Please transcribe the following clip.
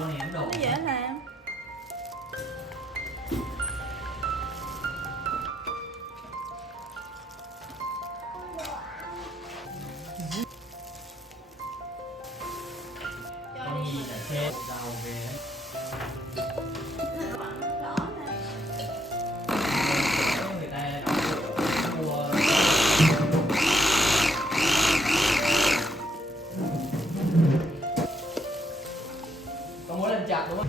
Con này nó dễ làm. con gì là chê giàu về người ta đóng mua con muốn làm chặt đúng không?